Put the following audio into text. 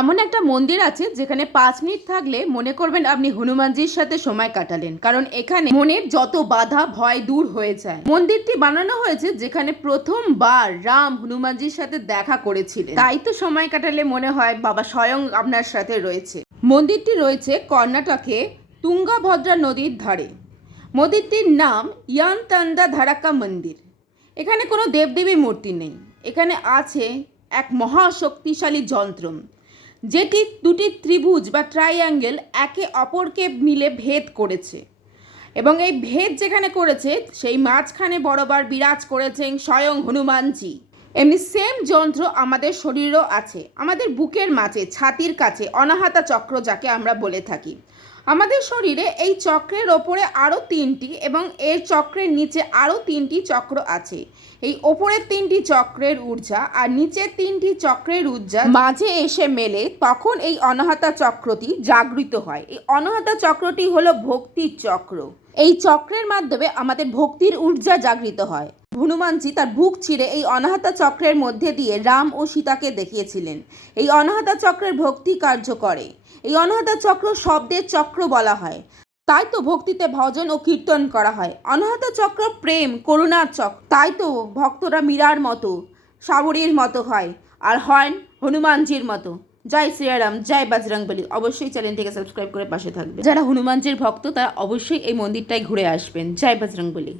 এমন একটা মন্দির আছে যেখানে পাঁচ মিনিট থাকলে মনে করবেন আপনি হনুমানজির সাথে সময় কাটালেন। কারণ এখানে মনের যত বাধা, ভয় দূর হয়ে যায়। মন্দিরটি বানানো হয়েছে যেখানে প্রথমবার রাম হনুমানজির সাথে দেখা করেছিলেন। তাই তো সময় কাটালে মনে হয় বাবা স্বয়ং আপনার সাথে রয়েছে। মন্দিরটি রয়েছে কর্ণাটকে তুঙ্গাভদ্রা নদীর ধারে। মন্দিরটির নাম ইয়ানতান্দা ধারাক্কা মন্দির। এখানে কোনো দেবদেবী মূর্তি নেই। এখানে আছে এক মহাশক্তিশালী যন্ত্র। যেটি দুটি ত্রিভুজ বা ট্রাইঅ্যাঙ্গেল একে অপরকে মিলে ভেদ করেছে। এবং এই ভেদ যেখানে করেছে, সেই মাঝখানে বরাবর বিরাজ করেছেন স্বয়ং হনুমানজি। এমনি সেম যন্ত্র আমাদের শরীরও আছে। আমাদের বুকের মাঝে, ছাতির কাছে, অনাহাতা চক্র যাকে আমরা বলে থাকি। আমাদের শরীরে এই চক্রের ওপরে আরও তিনটি এবং এর চক্রের নিচে আরও তিনটি চক্র আছে। এই ওপরের তিনটি চক্রের ঊর্জা আর নিচের তিনটি চক্রের ঊর্জা মাঝে এসে মেলে তখন এই অনাহাতা চক্রটি জাগৃত হয়। এই অনাহতা চক্রটি হলো ভক্তির চক্র। এই চক্রের মাধ্যমে আমাদের ভক্তির ঊর্জা জাগৃত হয়। হনুমানজি তার বুক চিরে এই অনাহাতা চক্রের মধ্যে দিয়ে রাম ও সীতাকে দেখিয়েছিলেন। এই অনাহতা চক্রের ভক্তি কার্য করে। এই অনাহাতা চক্র শব্দের চক্র বলা হয়। তাই তো ভক্তিতে ভজন ও কীর্তন করা হয়। অনাহাতা চক্র প্রেম, করুণার চক্র। তাই তো ভক্তরা মীরার মতো, সাবরীর মতো হয় আর হয় হনুমানজির মতো। জয় শ্রীরাম, জয় বজরংবলী অবশ্যই চ্যানেলটিকে সাবস্ক্রাইব করে পাশে থাকবে। যারা হনুমানজির ভক্ত, তারা অবশ্যই এই মন্দিরটায় ঘুরে আসবেন। জয় বজরংবলী